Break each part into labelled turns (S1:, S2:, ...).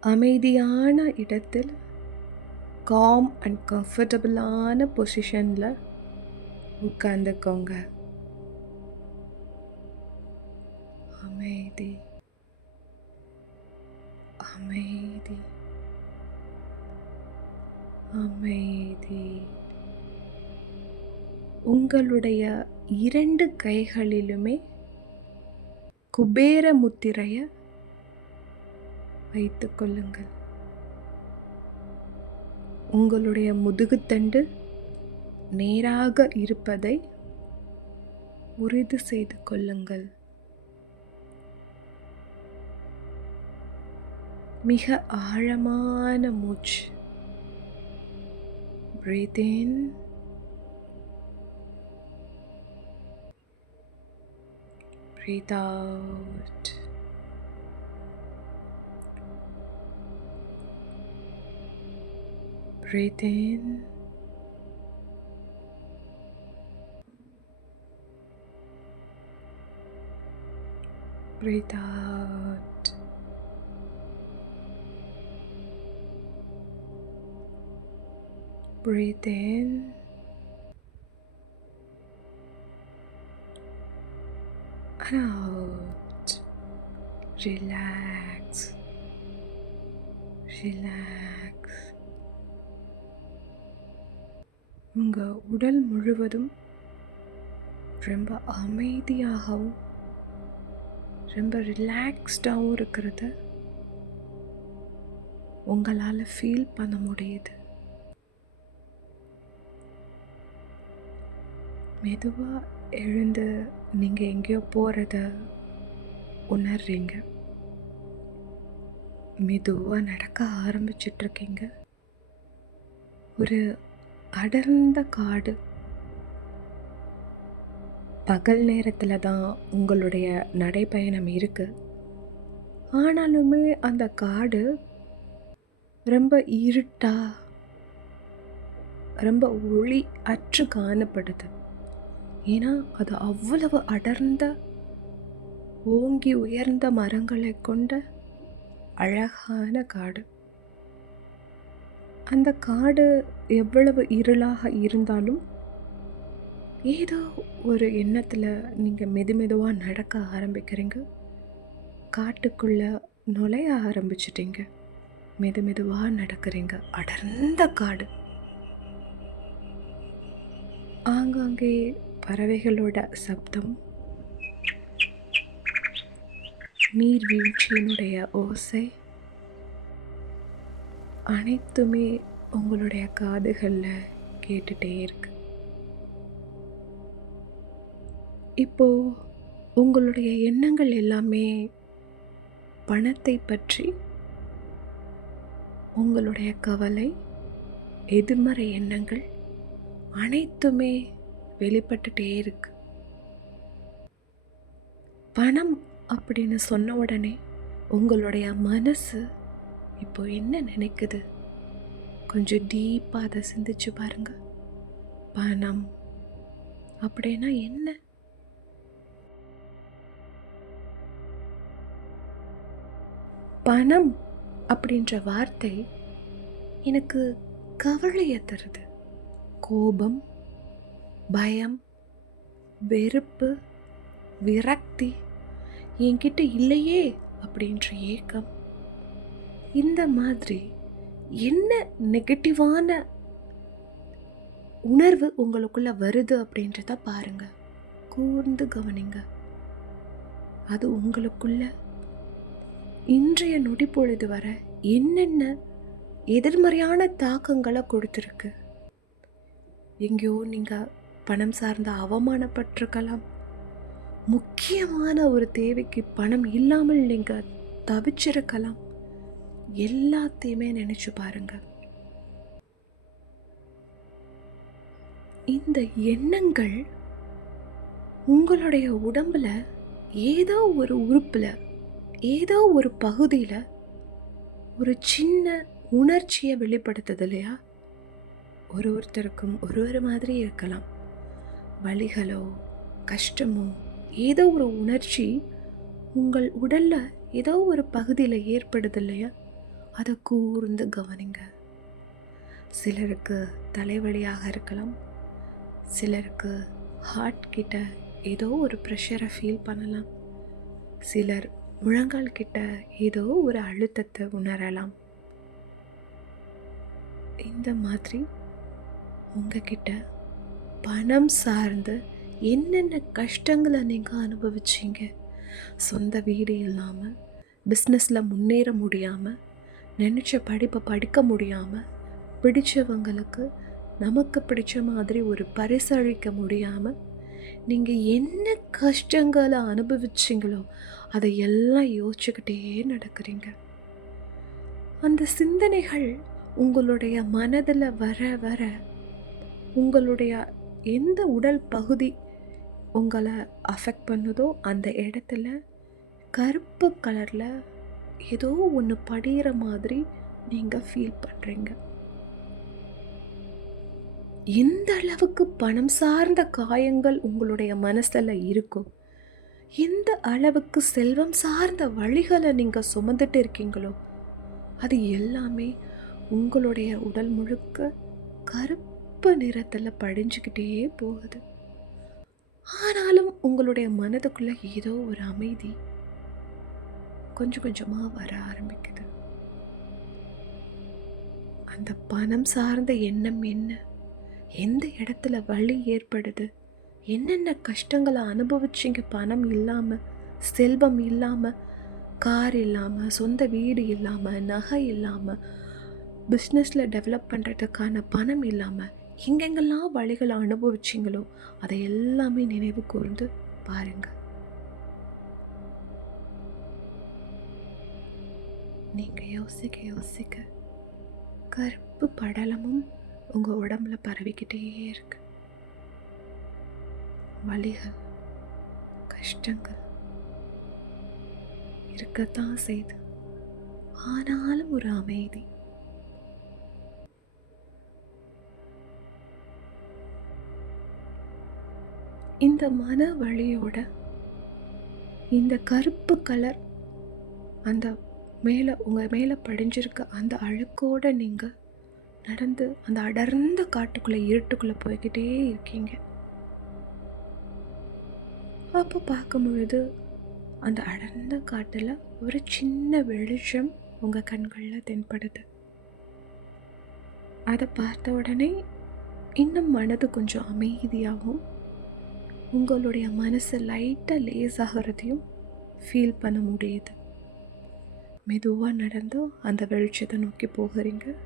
S1: அமைதியான இடத்தில் com and கம்ஃபர்டபுளான பொசிஷனில் உட்காந்துக்கோங்க அமைதி. அமைதி. அமைதி. உங்களுடைய இரண்டு கைகளிலுமே குபேர முத்திரையை வைத்துக் கொள்ளுங்கள். உங்களுடைய முதுகுத்தண்டு நேராக இருப்பதை உறுதி செய்து கொள்ளுங்கள். மிக ஆழமான மூச்சு. Breathe in breathe out. Breathe in breathe out breathe in out. Relax. Relax. உங்கள் உடல் முழுவதும் ரொம்ப அமைதியாகவும் ரொம்ப ரிலாக்ஸ்டாகவும் இருக்கிறத. உங்களால் ஃபீல் பண்ண முடியுது. மெதுவாக எழுந்து நீங்கள் எங்கேயோ போகிறத உணர்றீங்க. மெதுவாக நடக்க ஆரம்பிச்சிட்ருக்கீங்க ஒரு அடர்ந்த காடு. பகல் நேரத்தில் தான் உங்களுடைய நடைப்பயணம் இருக்குது ஆனாலுமே அந்த காடு ரொம்ப இருட்டா ரொம்ப ஒளி அற்று காணப்படுது. ஏன்னா அது அவ்வளவு அடர்ந்த ஓங்கி உயர்ந்த மரங்களை கொண்ட அழகான காடு. அந்த காடு எவ்வளவு இருளாக இருந்தாலும் ஏதோ ஒரு எண்ணத்தில் நீங்கள் மெது மெதுவாக நடக்க ஆரம்பிக்கிறீங்க. காட்டுக்குள்ளே நுழைய ஆரம்பிச்சிட்டிங்க. மெது மெதுவாக நடக்கிறீங்க. அடர்ந்த காடு. ஆங்காங்கே பறவைகளோட சப்தம். நீர்வீழ்ச்சியினுடைய ஓசை. அனைத்துமே உங்களுடைய காதுகளில் கேட்டுட்டே இருக்கு. இப்போ உங்களுடைய எண்ணங்கள் எல்லாமே பணத்தை பற்றி உங்களுடைய கவலை எதிர்மறை எண்ணங்கள் அனைத்துமே வெளிப்பட்டுட்டே இருக்கு. பணம் அப்படின்னு சொன்ன உடனே உங்களுடைய மனசு இப்போ என்ன நினைக்குது? கொஞ்சம் டீப்பாக அதை சிந்திச்சு பாருங்க. பணம் அப்படின்னா என்ன? பணம் அப்படின்ற வார்த்தை எனக்கு கவலையை தருது. கோபம் பயம் வெறுப்பு விரக்தி என்கிட்ட இல்லையே அப்படின்ற ஏக்கம். இந்த மாதிரி என்ன நெகட்டிவான உணர்வு உங்களுக்குள்ள வருது அப்படின்றத பாருங்க. கூர்ந்து கவனிங்க. அது உங்களுக்குள்ள இன்றைய நொடி பொழுது வர என்னென்ன எதிர்மறையான தாக்கங்களை கொடுத்துருக்கு. எங்கேயோ நீங்கள் பணம் சார்ந்த அவமானப்பட்டிருக்கலாம். முக்கியமான ஒரு தேவைக்கு பணம் இல்லாமல் நீங்கள் தவிச்சிருக்கலாம். எல்லாத்தையுமே நினைச்சு பாருங்க. இந்த எண்ணங்கள் உங்களுடைய உடம்புல ஏதோ ஒரு உறுப்பில் ஏதோ ஒரு பகுதியில் ஒரு சின்ன உணர்ச்சியை வெளிப்படுத்துது இல்லையா? ஒரு ஒருத்தருக்கும் ஒரு ஒரு மாதிரி இருக்கலாம். வலிகளோ கஷ்டமோ ஏதோ ஒரு உணர்ச்சி உங்கள் உடலில் ஏதோ ஒரு பகுதியில் ஏற்படுது இல்லையா? அதை கூர்ந்து கவனிங்க. சிலருக்கு தலைவலியாக இருக்கலாம். சிலருக்கு ஹார்ட் கிட்ட ஏதோ ஒரு ப்ரெஷரை ஃபீல் பண்ணலாம். சிலர் முழங்கால் கிட்ட ஏதோ ஒரு அழுத்தத்தை உணரலாம். இந்த மாதிரி உங்ககிட்ட பணம் சார்ந்து என்னென்ன கஷ்டங்களை நீங்கள் அனுபவிச்சிங்க? சொந்த வீடு இல்லாமல் பிஸ்னஸில் முன்னேற முடியாமல் நினச்ச படிப்பை படிக்க முடியாமல் பிடிச்சவங்களுக்கு நமக்கு பிடிச்ச மாதிரி ஒரு பரிசளிக்க முடியாமல் நீங்கள் என்ன கஷ்டங்களை அனுபவிச்சிங்களோ அதை எல்லாம் யோசிச்சுக்கிட்டே நடக்கிறீங்க. அந்த சிந்தனைகள் உங்களுடைய மனதில் வர வர உங்களுடைய எந்த உடல் பகுதி உங்களை அஃபெக்ட் பண்ணுதோ அந்த இடத்துல கருப்பு கலரில் ஏதோ ஒன்று படிகிற மாதிரி நீங்கள் ஃபீல் பண்ணுறீங்க எந்த அளவுக்கு பணம் சார்ந்த காயங்கள் உங்களுடைய மனசில் இருக்கும் எந்த அளவுக்கு செல்வம் சார்ந்த வழிகளை நீங்கள் சுமந்துட்டு இருக்கீங்களோ அது எல்லாமே உங்களுடைய உடல் முழுக்க கருப்பு நிறத்தில் படிஞ்சுக்கிட்டே போகுது. ஆனாலும் உங்களுடைய மனதுக்குள்ளே ஏதோ ஒரு அமைதி கொஞ்சம் கொஞ்சமாக வர ஆரம்பிக்குது. அந்த பணம் சார்ந்த எண்ணம் என்ன? எந்த இடத்துல வலி ஏற்படுது? என்னென்ன கஷ்டங்களை அனுபவிச்சிங்க பணம் இல்லாமல் செல்வம் இல்லாமல் கார் இல்லாமல் சொந்த வீடு இல்லாமல் நகை இல்லாமல் பிஸ்னஸில் டெவலப் பண்ணுறதுக்கான பணம் இல்லாமல் எங்கெங்கெல்லாம் வழிகளை அனுபவிச்சிங்களோ அதை எல்லாமே நினைவு கூர்ந்து பாருங்கள் நீங்கள் யோசிக்க யோசிக்க கருப்பு படலமும் உங்கள் உடம்புல பரவிக்கிட்டே இருக்கு. வலிகள் கஷ்டங்கள் இருக்கத்தான் செய்து. ஆனாலும் ஒரு அமைதி. இந்த மன வழியோட இந்த கருப்பு கலர் அந்த மேலே உங்கள் மேலே படிஞ்சிருக்க அந்த அழுக்கோடு நீங்கள் நடந்து அந்த அடர்ந்த காட்டுக்குள்ளே இருட்டுக்குள்ளே போய்கிட்டே இருக்கீங்க. அப்போ பார்க்கும்பொழுது அந்த அடர்ந்த காட்டில் ஒரு சின்ன வெளிச்சம் உங்கள் கண்களில் தென்படுது. அதை பார்த்த உடனே இன்னும் மனது கொஞ்சம் அமைதியாகவும் உங்களுடைய மனசு லைட்டாக லேஸ் ஆகிறதையும் ஃபீல் பண்ண முடியுது. மெதுவாக நடந்து அந்த வெளிச்சத்தை நோக்கி போகிறீங்க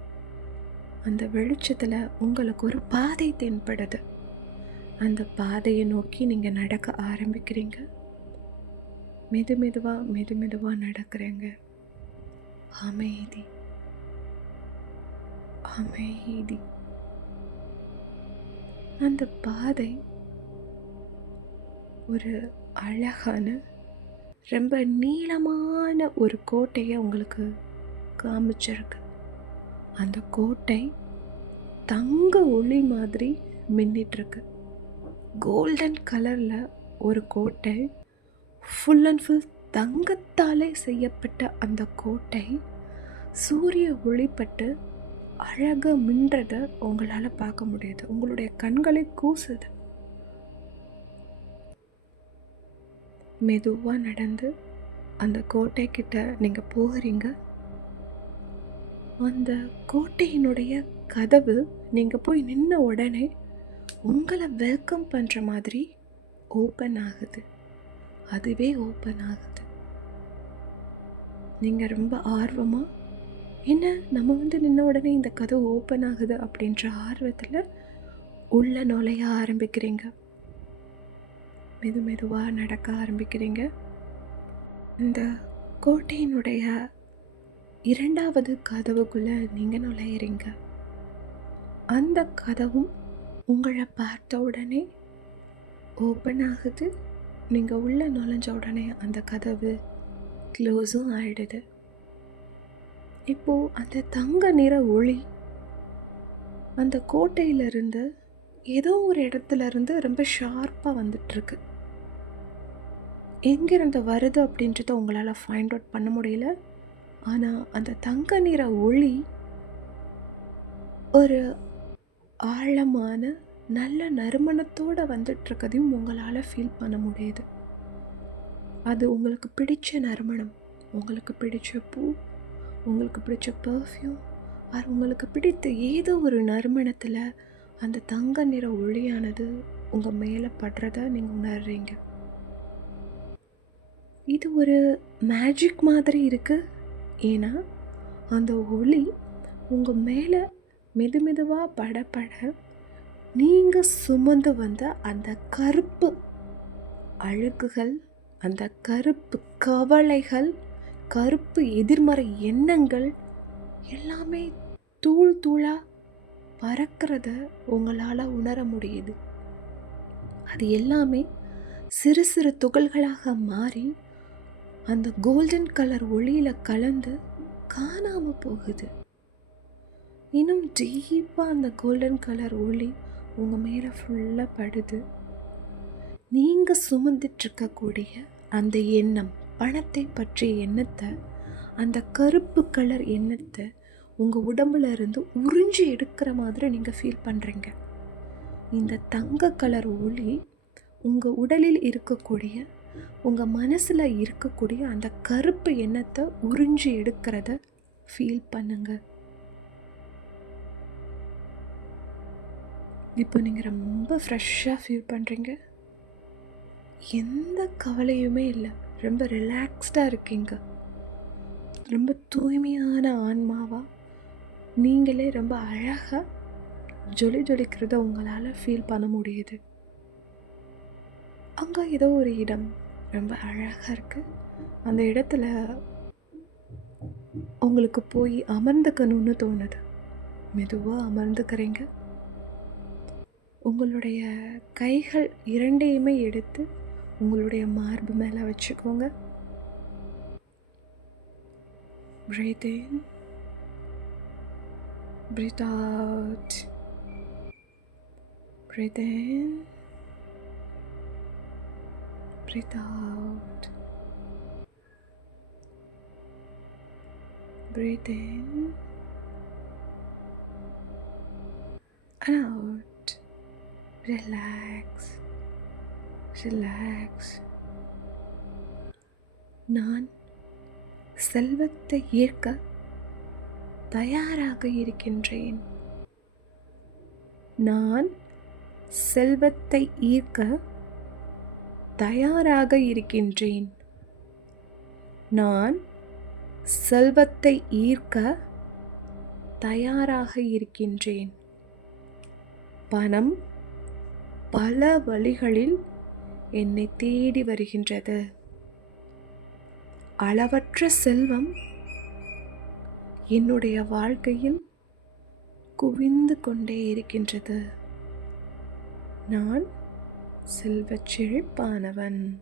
S1: அந்த வெளிச்சத்தில் உங்களுக்கு ஒரு பாதை தென்படுது. அந்த பாதையை நோக்கி நீங்கள் நடக்க ஆரம்பிக்கிறீங்க. மெது மெதுவாக மெது மெதுவாக நடக்கிறீங்க. அமைதி. அமைதி. அந்த பாதை ஒரு அழகான ரொம்ப நீளமான ஒரு கோட்டையை உங்களுக்கு காமிச்சிருக்கு. அந்த கோட்டை தங்க ஒளி மாதிரி மின்னிட்டுருக்கு. கோல்டன் கலரில் ஒரு கோட்டை ஃபுல் அண்ட் ஃபுல் தங்கத்தாலே செய்யப்பட்ட அந்த கோட்டை சூரிய ஒளிப்பட்டு அழகாக மின்றதை உங்களால் பார்க்க முடியுது. உங்களுடைய கண்களை கூசுது. மெதுவாக நடந்து அந்த கோட்டைக்கிட்ட நீங்கள் போகிறீங்க? அந்த கோட்டையினுடைய கதவு நீங்கள் போய் நின்ன உடனே உங்களை வெல்கம் பண்ணுற மாதிரி ஓப்பன் ஆகுது. அதுவே ஓப்பன் ஆகுது. நீங்கள் ரொம்ப ஆர்வமாக என்ன நம்ம வந்து நின்ன உடனே இந்த கதவு ஓப்பன் ஆகுது அப்படின்ற ஆர்வத்தில் உள்ள நுழைய ஆரம்பிக்கிறீங்க. மெது மெதுவாக நடக்க ஆரம்பிக்கிறீங்க. இந்த கோட்டையினுடைய இரண்டாவது கதவுக்குள்ளே நீங்கள் நுழையிறீங்க. அந்த கதவும் உங்களை பார்த்த உடனே ஓப்பன் ஆகுது. நீங்கள் உள்ளே நுழைஞ்ச உடனே அந்த கதவு க்ளோஸும் ஆகிடுது இப்போது அந்த தங்க நிற ஒளி அந்த கோட்டையிலிருந்து ஏதோ ஒரு இடத்துல இருந்து ரொம்ப ஷார்ப்பாக வந்துட்டுருக்கு. எங்கேருந்து வருது அப்படின்றத உங்களால் ஃபைண்ட் அவுட் பண்ண முடியல. ஆனால் அந்த தங்க நிற ஒளி ஒரு ஆழமான நல்ல நறுமணத்தோடு வந்துட்டுருக்கதையும் உங்களால் ஃபீல் பண்ண முடியுது. அது உங்களுக்கு பிடிச்ச நறுமணம் உங்களுக்கு பிடிச்ச பூ உங்களுக்கு பிடிச்ச பர்ஃப்யூம் அது உங்களுக்கு பிடித்த ஏதோ ஒரு நறுமணத்தில் அந்த தங்க நிற ஒளியானது உங்கள் மேலே படுறத நீங்கள் உணர்றீங்க. இது ஒரு மேஜிக் மாதிரி இருக்குது ஏன்னா அந்த ஒளி உங்கள் மேலே மெது மெதுவாக பட நீங்கள் சுமந்து வந்த அந்த கருப்பு அழுக்குகள் அந்த கருப்பு கவலைகள் கருப்பு எதிர்மறை எண்ணங்கள் எல்லாமே தூள் தூளாக பறக்கிறத உங்களால் உணர முடியுது. அது எல்லாமே சிறு சிறு துகள்களாக மாறி அந்த கோல்டன் கலர் ஒளியில் கலந்து காணாமல் போகுது. இன்னும் டீப்பாக அந்த கோல்டன் கலர் ஒளி உங்கள் மேலே ஃபுல்லாக படுது. நீங்கள் சுமந்துட்டுருக்கக்கூடிய அந்த எண்ணம் பணத்தை பற்றிய எண்ணத்தை அந்த கருப்பு கலர் எண்ணத்தை உங்கள் உடம்புல இருந்து உறிஞ்சி எடுக்கிற மாதிரி நீங்கள் ஃபீல் பண்ணுறீங்க இந்த தங்க கலர் ஒளி உங்கள் உடலில் இருக்கக்கூடிய உங்கள் மனசில் இருக்கக்கூடிய அந்த கருப்பு எண்ணத்தை உறிஞ்சி எடுக்கிறத ஃபீல் பண்ணுங்க. இப்போ நீங்கள் ரொம்ப ஃப்ரெஷ்ஷாக ஃபீல் பண்ணுறீங்க எந்த கவலையுமே இல்லை. ரொம்ப ரிலாக்ஸ்டாக இருக்கீங்க. ரொம்ப தூய்மையான ஆன்மாவாக நீங்களே ரொம்ப அழகாக ஜொலி ஜொலிக்கிறத உங்களால் ஃபீல் பண்ண முடியுது. அங்கே ஏதோ ஒரு இடம் ரொம்ப அழகாக இருக்குது அந்த இடத்துல உங்களுக்கு போய் அமர்ந்துக்கணும்னு தோணுது. மெதுவாக அமர்ந்துக்கிறீங்க. உங்களுடைய கைகள் இரண்டையுமே எடுத்து உங்களுடைய மார்பு மேலே வச்சுக்கோங்க. Breathe in. Breathe out. Breathe in. Breathe out. Breathe in and out. Relax. Relax நான் செல்வத்தை ஈர்க்க தயாராக இருக்கின்றேன். நான் செல்வத்தை ஈர்க்க தயாராக இருக்கின்றேன். நான் செல்வத்தை ஈர்க்க தயாராக இருக்கின்றேன். பணம் பல வழிகளில் என்னை தேடி வருகின்றது. அளவற்ற செல்வம் என்னுடைய வாழ்க்கையில் குவிந்து கொண்டே இருக்கின்றது. நான் செல்வச் செழிப்பானவன்.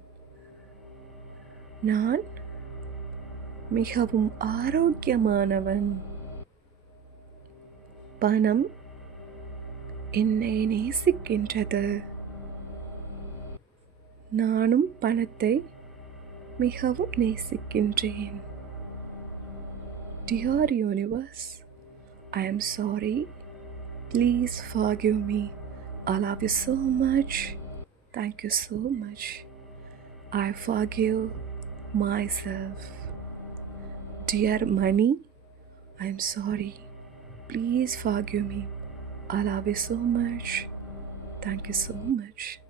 S1: நான் மிகவும் ஆரோக்கியமானவன். பணம் என்னை நேசிக்கின்றது. நானும் பணத்தை மிகவும் நேசிக்கின்றேன். Dear universe I am sorry please forgive me I love you so much Thank you so much. I forgive myself. Dear money, I'm sorry. Please forgive me. I love you so much. Thank you so much.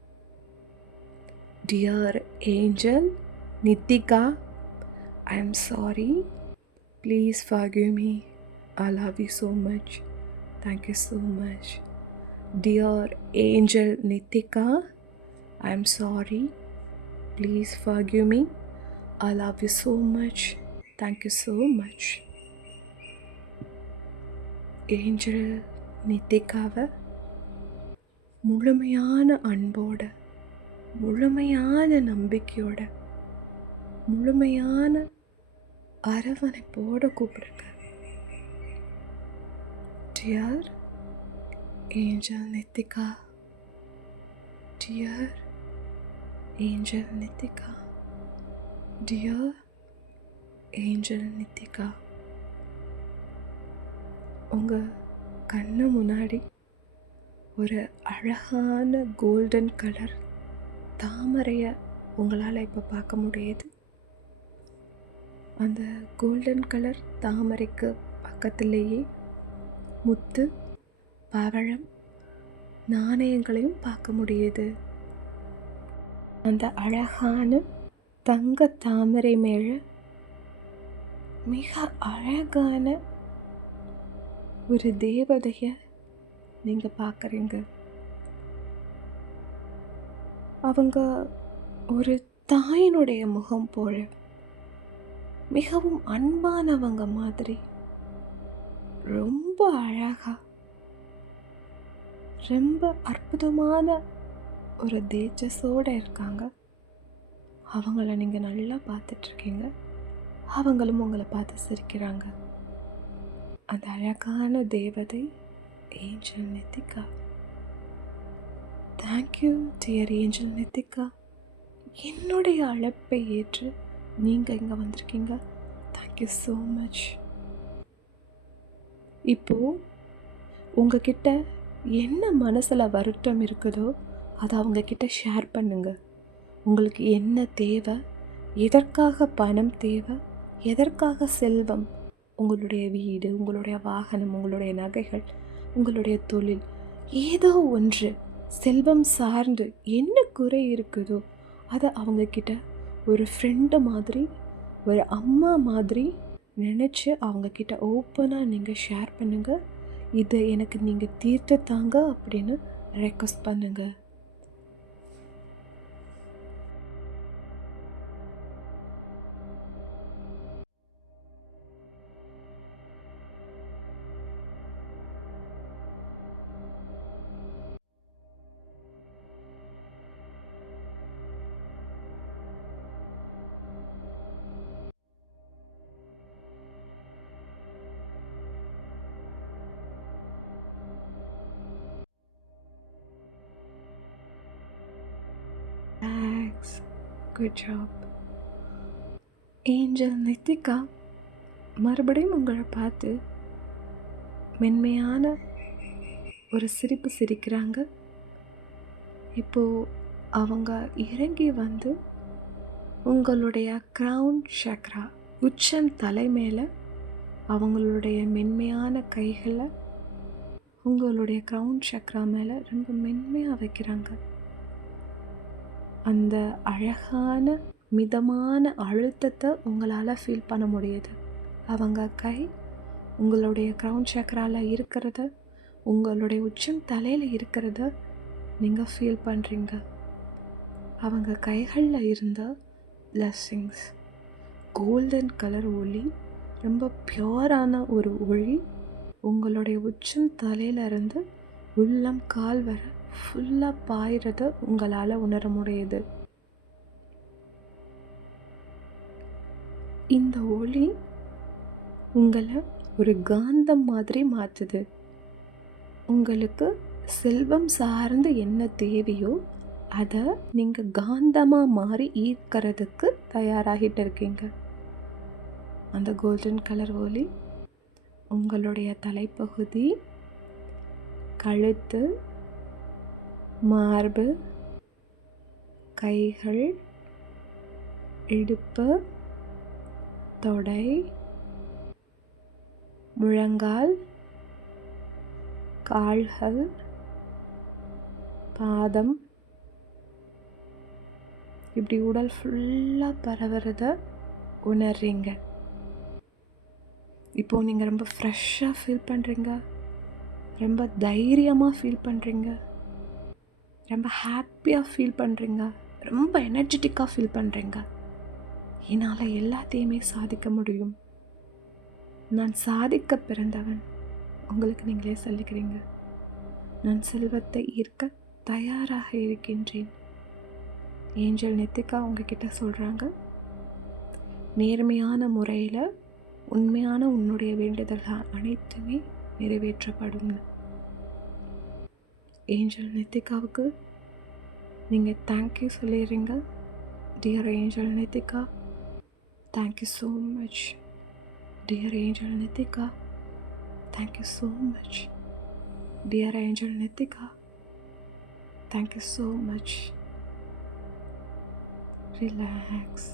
S1: Dear angel, Nitika, I'm sorry. Please forgive me. I love you so much. Thank you so much. Dear angel Nitika, I'm sorry. Please forgive me. I love you so much. Thank you so much. Angel நித்திகாவை முழுமையான அன்போட முழுமையான நம்பிக்கையோட முழுமையான அரவணைப்போட கூப்பிடுங்க dear angel Nithika dear angel Nithika dear angel Nithika உங்கள் கண்ணு முன்னாடி ஒரு அழகான கோல்டன் கலர் தாமரையை உங்களால் இப்போ பார்க்க முடியுது. அந்த கோல்டன் கலர் தாமரைக்கு பக்கத்திலேயே முத்து பவழம் நாணயங்களையும் பார்க்க முடியுது. அந்த அழகான தங்க தாமரை மேல மிக அழகான ஒரு தேவதைய நீங்கள் பார்க்குறீங்க அவங்க ஒரு தாயினுடைய முகம் போல மிகவும் அன்பானவங்க மாதிரி ரொம்ப அழகா ரொம்ப அற்புதமான ஒரு தேஜஸோடு இருக்காங்க. அவங்கள நீங்கள் நல்லா பார்த்துட்ருக்கீங்க. அவங்களும் உங்களை பார்த்து சிரிக்கிறாங்க. அந்த அழகான தேவதை angel Nithika. Thank you dear angel Nithika. என்னுடைய அழைப்பை ஏற்று நீங்கள் இங்கே வந்திருக்கீங்க. தேங்க்யூ ஸோ மச் இப்போது உங்ககிட்ட என்ன மனசில் வருத்தம் இருக்குதோ அதை அவங்கக்கிட்ட ஷேர் பண்ணுங்கள் உங்களுக்கு என்ன தேவை? எதற்காக பணம் தேவை? எதற்காக செல்வம்? உங்களுடைய வீடு உங்களுடைய வாகனம் உங்களுடைய நகைகள் உங்களுடைய தொழில் ஏதோ ஒன்று. செல்வம் சார்ந்து என்ன குறை இருக்குதோ அதை அவங்கக்கிட்ட ஒரு ஃப்ரெண்டு மாதிரி ஒரு அம்மா மாதிரி நினச்சி அவங்கக்கிட்ட ஓப்பனாக நீங்கள் ஷேர் பண்ணுங்கள் இதை எனக்கு நீங்கள் தீர்த்து தாங்க அப்படின்னு ரெக்வஸ்ட் பண்ணுங்கள் குட் ஜாப் ஏஞ்சல் நித்திகா மறுபடியும் உங்களை பார்த்து மென்மையான ஒரு சிரிப்பு சிரிக்கிறாங்க. இப்போது அவங்க இறங்கி வந்து உங்களுடைய க்ரௌன் சக்ரா உச்சம் தலை மேலே அவங்களுடைய மென்மையான கைகளை உங்களுடைய க்ரௌன் சக்ரா மேலே ரொம்ப மென்மையாக வைக்கிறாங்க. அந்த அழகான மிதமான அழுத்தத்தை உங்களால் ஃபீல் பண்ண முடியுது. அவங்க கை உங்களுடைய க்ரௌண்ட் சக்கரால் இருக்கிறத உங்களுடைய உச்சம் தலையில் இருக்கிறத நீங்கள் ஃபீல் பண்ணுறீங்க அவங்க கைகளில் இருந்த பிளஸ்ஸிங்ஸ் கோல்டன் கலர் ஒளி ரொம்ப பியூரான ஒரு ஒளி உங்களுடைய உச்சம் தலையிலிருந்து உள்ளம் கால் வர ஃபுல்லாக பாயிறத உங்களால் உணர முடியுது. இந்த ஒளி உங்களை ஒரு காந்தம் மாதிரி மாற்றுது உங்களுக்கு செல்வம் சார்ந்து என்ன தேவையோ அதை நீங்கள் காந்தமாக மாறி ஈர்க்கிறதுக்கு தயாராகிட்டு இருக்கீங்க. அந்த கோல்டன் கலர் ஒளி உங்களுடைய தலைப்பகுதி கழுத்து மார்பு கைகள் இடுப்பு தொடை முழங்கால் கால்கள் பாதம். இப்படி உடல் ஃபுல்லாக பரவுறத உணர்றீங்க. இப்போது நீங்கள் ரொம்ப ஃப்ரெஷ்ஷாக ஃபீல் பண்ணுறீங்க ரொம்ப தைரியமாக ஃபீல் பண்ணுறீங்க ரொம்ப ஹாப்பியாக ஃபீல் பண்ணுறீங்க ரொம்ப எனர்ஜெட்டிக்காக ஃபீல் பண்ணுறீங்க என்னால் எல்லாத்தையுமே சாதிக்க முடியும். நான் சாதிக்க பிறந்தவன். உங்களுக்கு நீங்களே சொல்லிக்கிறீங்க. நான் செல்வத்தை ஈர்க்க தயாராக இருக்கின்றேன். ஏஞ்சல் நெத்திக்கா உங்ககிட்ட சொல்கிறாங்க நேர்மையான முறையில் உண்மையான உன்னுடைய வேண்டுதல்கள் அனைத்துமே நிறைவேற்றப்படும்னு ஏஞ்சல் நித்திகாவுக்கு நீங்கள் thank you சொல்லிடுறீங்க dear angel Nithika thank you so much dear angel Nithika thank you so much dear angel Nithika thank you so much relax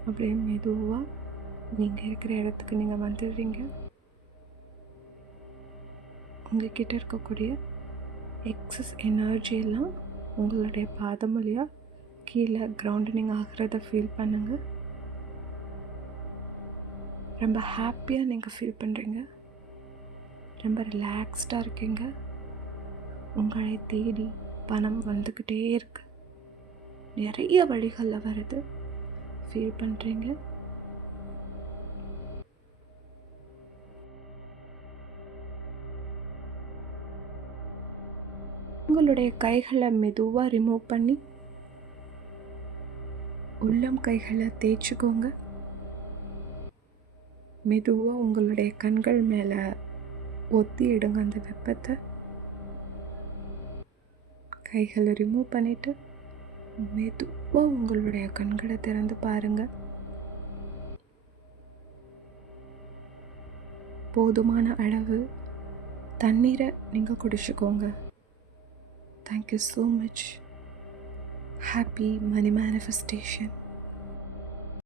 S1: அப்படியே மெதுவாக நீங்கள் இருக்கிற இடத்துக்கு நீங்கள் வந்துடுறீங்க உங்ககிட்ட இருக்கக்கூடிய எக்ஸஸ் எனர்ஜி எல்லாம் உங்களுடைய பாதம் வழியாக கீழே கிரவுண்டனிங் ஆகிறத ஃபீல் பண்ணுங்கள் ரொம்ப ஹாப்பியாக நீங்கள் ஃபீல் பண்ணுறீங்க ரொம்ப ரிலாக்ஸ்டாக இருக்கீங்க. உங்களை தேடி பணம் வந்துக்கிட்டே இருக்கு. நிறைய வழிகளில் வருது. ஃபீல் பண்ணுறீங்க உங்களுடைய கைகளை மெதுவாக ரிமூவ் பண்ணி உள்ளம் கைகளை தேய்ச்சிக்கோங்க. மெதுவாக உங்களுடைய கண்கள் மேலே ஒத்தி எடுங்க அந்த வெப்பத்தை. கைகளை ரிமூவ் பண்ணிவிட்டு மெதுவாக உங்களுடைய கண்களை திறந்து பாருங்கள் போதுமான அளவு தண்ணீரை நீங்கள் குடிச்சுக்கோங்க. Thank you so much happy money manifestation